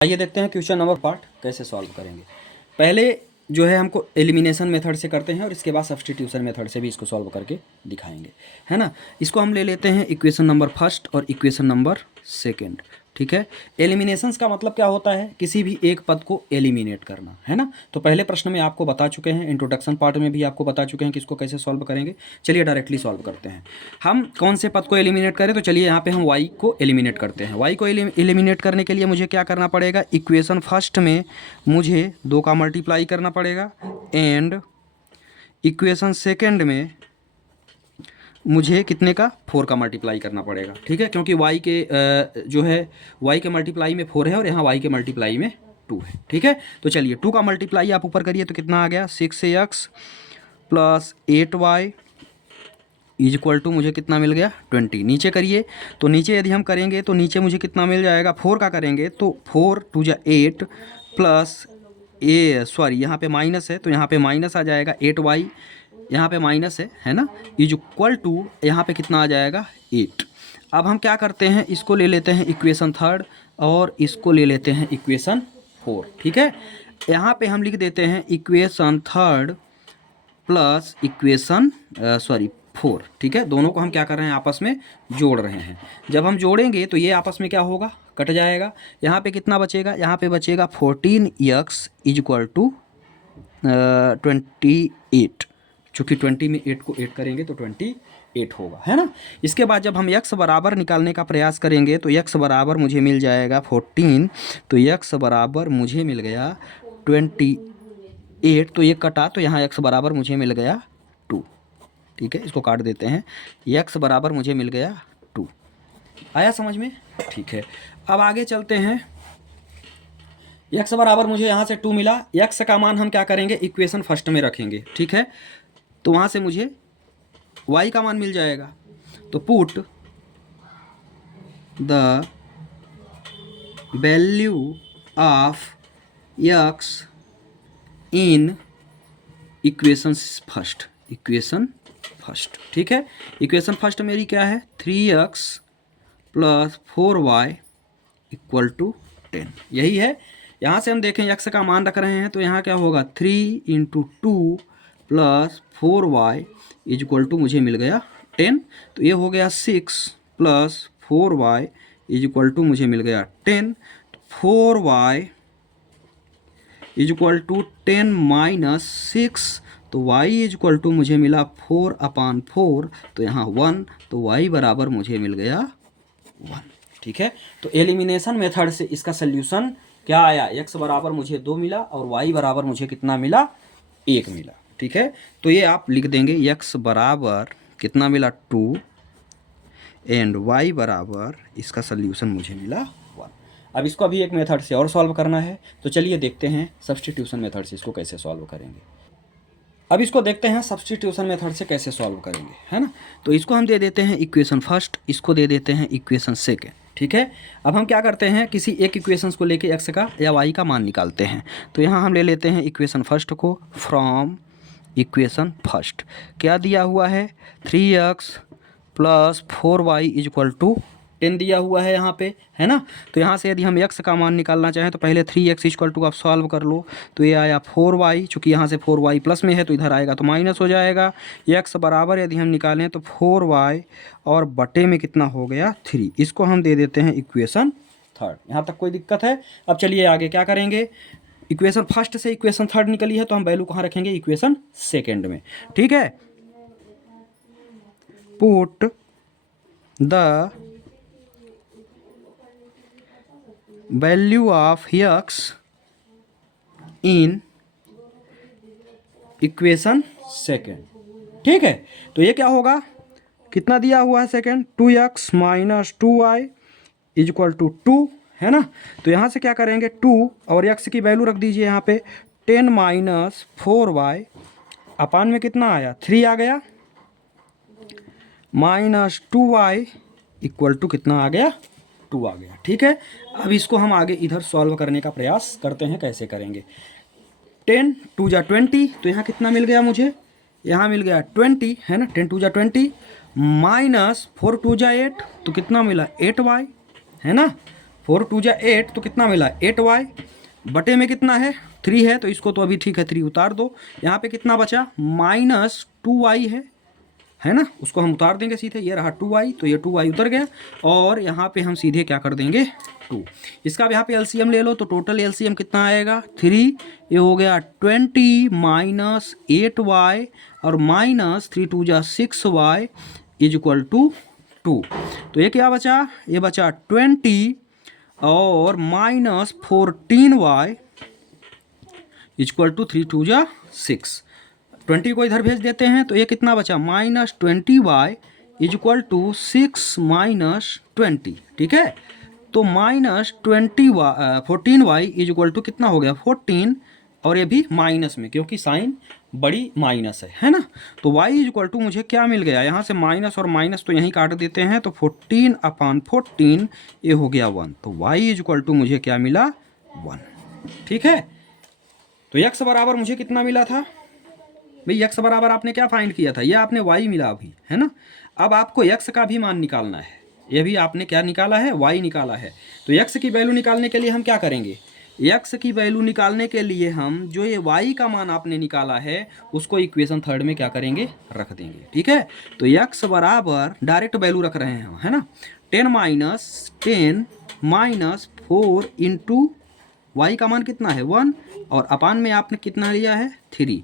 आइए देखते हैं क्वेश्चन नंबर पार्ट कैसे सॉल्व करेंगे। पहले जो है हमको एलिमिनेशन मेथड से करते हैं और इसके बाद सब्स्टिट्यूशन मेथड से भी इसको सॉल्व करके दिखाएंगे, है ना। इसको हम ले लेते हैं इक्वेशन नंबर फर्स्ट और इक्वेशन नंबर सेकंड। ठीक है, एलिमिनेशंस का मतलब क्या होता है, किसी भी एक पद को एलिमिनेट करना, है ना। तो पहले प्रश्न में आपको बता चुके हैं, इंट्रोडक्शन पार्ट में भी आपको बता चुके हैं कि इसको कैसे सॉल्व करेंगे। चलिए डायरेक्टली सॉल्व करते हैं। हम कौन से पद को एलिमिनेट करें, तो चलिए यहाँ पे हम y को एलिमिनेट करते हैं। y को एलिमिनेट करने के लिए मुझे क्या करना पड़ेगा, इक्वेशन फर्स्ट में मुझे 2 का मल्टीप्लाई करना पड़ेगा एंड इक्वेशन सेकेंड में मुझे कितने का 4 का मल्टीप्लाई करना पड़ेगा। ठीक है, क्योंकि y के जो है y के मल्टीप्लाई में 4 है और यहाँ y के मल्टीप्लाई में 2 है। ठीक है, तो चलिए 2 का मल्टीप्लाई आप ऊपर करिए तो कितना आ गया 6x plus 8y is equal to मुझे कितना मिल गया 20। नीचे करिए तो नीचे यदि हम करेंगे तो नीचे मुझे कितना मिल जाएगा, 4 का करेंगे तो 4 2 जा 8 प्लस यहाँ पे माइनस है तो यहाँ पे माइनस आ जाएगा 8y, यहाँ पे माइनस है ना, इज इक्वल टू यहाँ पे कितना आ जाएगा 8। अब हम क्या करते हैं, इसको ले लेते हैं इक्वेशन थर्ड और इसको ले लेते हैं इक्वेशन 4। ठीक है, यहाँ पे हम लिख देते हैं इक्वेशन थर्ड प्लस इक्वेशन 4। ठीक है, दोनों को हम क्या कर रहे हैं, आपस में जोड़ रहे हैं। जब हम जोड़ेंगे तो ये आपस में क्या होगा, कट जाएगा। यहाँ पे कितना बचेगा, यहाँ पे बचेगा 14x इज इक्वल टू 28। चूँकि 20 में 8 को 8 करेंगे तो 28 होगा, है ना। इसके बाद जब हम x बराबर निकालने का प्रयास करेंगे तो x बराबर मुझे मिल जाएगा 14, तो x बराबर मुझे मिल गया 28। तो ये कटा तो यहाँ x बराबर मुझे मिल गया 2। ठीक है, इसको काट देते हैं, x बराबर मुझे मिल गया 2। आया समझ में? ठीक है, अब आगे चलते हैं। x बराबर मुझे यहाँ से 2 मिला। x का मान हम क्या करेंगे, इक्वेशन फर्स्ट में रखेंगे। ठीक है, तो वहाँ से मुझे y का मान मिल जाएगा। तो put the value of x in equation first. ठीक है, इक्वेशन फर्स्ट मेरी क्या है, 3x plus 4y equal to 10। यही है। यहाँ से हम देखें x का मान रख रहे हैं तो यहाँ क्या होगा 3 × 2 plus 4y is equal to मुझे मिल गया 10। तो ये हो गया 6 plus 4y is equal to मुझे मिल गया 10। 4y is equal to 10 minus 6, तो y इज इक्वल टू मुझे मिला 4/4, तो यहाँ 1, तो y बराबर मुझे मिल गया 1। ठीक है, तो एलिमिनेशन मेथड से इसका सल्यूशन क्या आया, x बराबर मुझे 2 मिला और y बराबर मुझे कितना मिला, 1 मिला। ठीक है, तो ये आप लिख देंगे x बराबर कितना मिला 2 एंड y बराबर इसका सल्यूशन मुझे मिला 1। अब इसको अभी एक मेथड से और सॉल्व करना है, तो चलिए देखते हैं सब्स्टिट्यूशन मेथड से इसको कैसे सॉल्व करेंगे। अब इसको देखते हैं सब्स्टिट्यूशन मेथड से कैसे सॉल्व करेंगे, है ना। तो इसको हम दे देते हैं इक्वेशन फर्स्ट, इसको दे देते हैं इक्वेशन सेकेंड। ठीक है, अब हम क्या करते हैं, किसी एक इक्वेशंस को लेके x का या y का मान निकालते हैं। तो यहाँ हम ले लेते हैं इक्वेशन फर्स्ट को फ्रॉम इक्वेशन फर्स्ट। क्या दिया हुआ है, 3x plus 4y is equal to 10 दिया हुआ है यहाँ पे, है ना। तो यहाँ से यदि हम x का मान निकालना चाहें तो पहले 3x इक्वल टू आप सॉल्व कर लो, तो ये आया 4y। चूँकि यहाँ से 4y प्लस में है तो इधर आएगा तो माइनस हो जाएगा। x बराबर यदि हम निकालें तो 4y और बटे में कितना हो गया 3। इसको हम दे देते हैं इक्वेशन थर्ड। यहाँ तक कोई दिक्कत है? अब चलिए आगे क्या करेंगे, इक्वेशन फर्स्ट से इक्वेशन थर्ड निकली है तो हम वैल्यू कहाँ रखेंगे, इक्वेशन सेकेंड में। ठीक है, put the value of x in equation second. ठीक है, तो ये क्या होगा, कितना दिया हुआ है second, 2x minus 2y is equal to 2, है ना। तो यहाँ से क्या करेंगे 2 और x की वैल्यू रख दीजिए यहाँ पे 10 माइनस 4y अपान में कितना आया 3 आ गया, माइनस 2y इक्वल टू कितना आ गया 2 आ गया। ठीक है, अब इसको हम आगे इधर सॉल्व करने का प्रयास करते हैं। कैसे करेंगे, 10 2 जा 20, तो यहाँ कितना मिल गया मुझे, यहाँ मिल गया 20, है ना। 10 2 जा 20 माइनस 4 2 जा 8, तो कितना मिला 8y, है ना। 4 2 जा 8 तो कितना मिला 8y बटे में कितना है 3 है, तो इसको तो अभी ठीक है 3 उतार दो। यहाँ पे कितना बचा -2y है ना, उसको हम उतार देंगे सीधे, ये रहा 2y, तो ये 2y उतर गया और यहाँ पे हम सीधे क्या कर देंगे 2। इसका अब यहाँ पे एलसीएम ले लो तो टोटल एलसीएम कितना आएगा 3, ये हो गया 20 माइनस 8y और माइनस 3 2 जा 6y इज इक्वल टू 2। तो ये क्या बचा, ये बचा 20 और minus 14y is equal to 3 2 जा 6। 20 को इधर भेज देते हैं तो ये कितना बचा -20y is equal to 6 minus 20, ठीक है। तो -14y इज इक्वल टू कितना हो गया 14, और ये भी माइनस में क्योंकि साइन बड़ी माइनस है ना। तो y इज इक्वल टू मुझे क्या मिल गया, यहाँ से माइनस और माइनस तो यहीं काट देते हैं, तो 14/14 ये हो गया 1, तो y इज इक्वल टू मुझे क्या मिला 1, ठीक है। तो x बराबर मुझे कितना मिला था भाई, x बराबर आपने क्या फाइंड किया था, ये आपने y मिला अभी, है ना। अब आपको x का भी मान निकालना है, ये भी आपने क्या निकाला है y निकाला है। तो x की वैल्यू निकालने के लिए हम क्या करेंगे, x की वैल्यू निकालने के लिए हम जो ये y का मान आपने निकाला है उसको इक्वेशन थर्ड में क्या करेंगे रख देंगे, ठीक है। तो x बराबर डायरेक्ट वैल्यू रख रहे हैं हम, है ना, 10 माइनस 4 इंटू y का मान कितना है 1 और अपान में आपने कितना लिया है 3।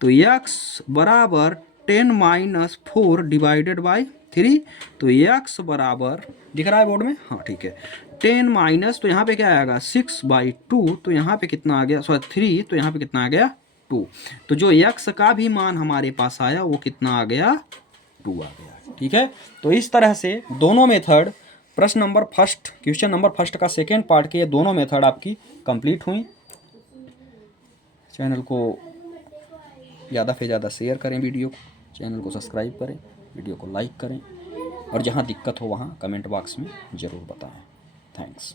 तो x बराबर 10 माइनस 4 डिवाइडेड बाई 3, तो x बराबर दिख रहा है बोर्ड में, हाँ ठीक है, 10 माइनस तो यहाँ पे क्या आएगा 6/2, तो यहाँ पे कितना आ गया सॉरी 3, तो यहाँ पे कितना आ गया 2। तो जो x का भी मान हमारे पास आया वो कितना आ गया 2 आ गया, ठीक है। तो इस तरह से दोनों मेथड क्वेश्चन नंबर फर्स्ट का सेकेंड पार्ट के ये दोनों मेथड आपकी कंप्लीट हुई। चैनल को ज़्यादा से ज़्यादा शेयर करें, वीडियो को, चैनल को सब्सक्राइब करें, वीडियो को लाइक करें और जहाँ दिक्कत हो वहाँ कमेंट बॉक्स में ज़रूर बताएं। थैंक्स।